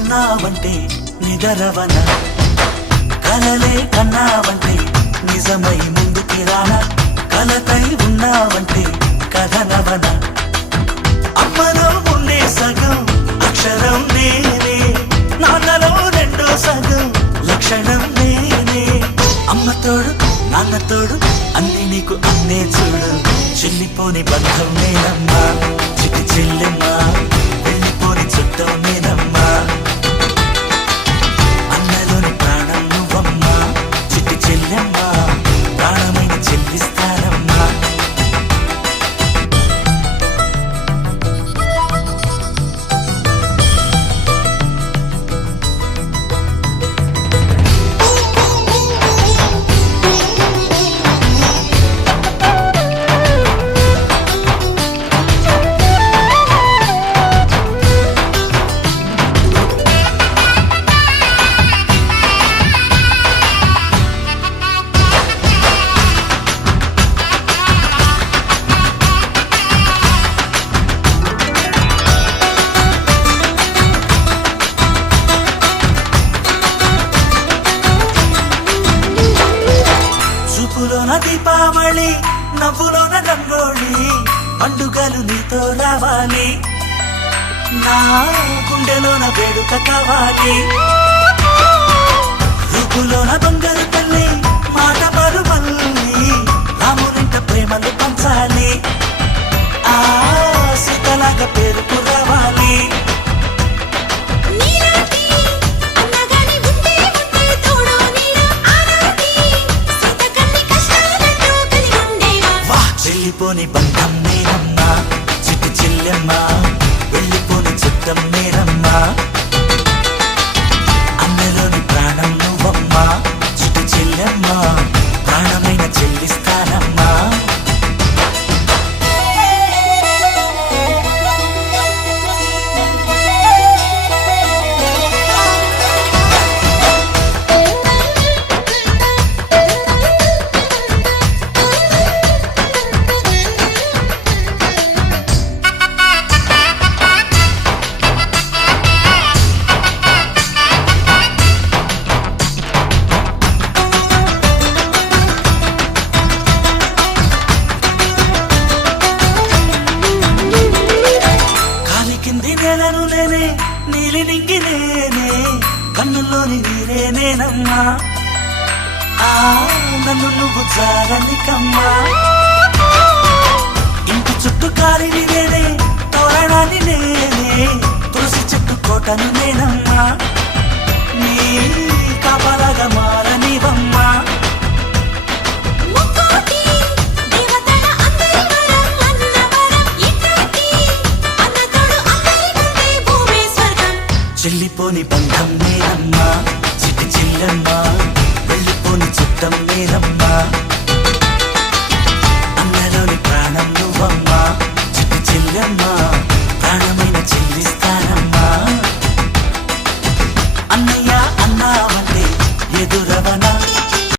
ఉన్నావంటే నిదరవన కలలే కన్నావంటే నిజమై ముందుకి రానా కలతై ఉన్నావంటే కథనవన అమ్మలో ఉండే సగం అక్షరం నేనే నాన్నలో రెండో సగం లక్షణం నేనే అమ్మ తోడు నాన్న తోడు అన్ని నీకు అన్నే చూడు చెల్లిపోని బంధం నేనమ్మా చిటి చెల్లెమ్మా వెళ్ళిపోని చుట్టం నేనమ్మా అన్నలోని ప్రాణం నువ్వమ్మా చిటి చెల్లెమ్మా ప్రాణమైన చెల్లిస్తానమ్మా చూపులోన దీపావళి నవ్వులోన రంగోళి పండుగలు నీతో రావాలి నా గుండెలోన వేడుక కావాలి రూపులోన దొంగలు తల్లి మాట పరుమల్లి రామునింట ప్రేమలు పంచాలి ఆ సీతలాగా పేరుకు రావాలి వెళ్ళిపోని బంధం నేనమ్మా చిట్టి చెల్లెమ్మా వెళ్ళిపోని చుట్టం నేనమ్మా అన్నలోని ప్రాణం నువ్వమ్మా చిట్టి చెల్లెమ్మా ప్రాణమైన చెల్లిస్తానమ్మా నేలను నేనే నీలి నింగి నేనే కన్నుల్లోని నీరే నేనమ్మా ఆ నన్ను నువ్వు జారనికమ్మా ఇంటి చుట్టూ కాలిని నేనే తోరణాన్ని నేనే తులసి చెట్టు కోటను నేనమ్మా నీ కాపలాగా మారనివమ్మా చెల్లిపోని బంధం నేనమ్మా చిటి చెల్లెమ్మా వెళ్ళిపోని చుట్టం నేనమ్మా అన్నలోని ప్రాణం నువ్వమ్మా చిటి చెల్లెమ్మా ప్రాణమైన చెల్లిస్తానమ్మా అన్నయ్య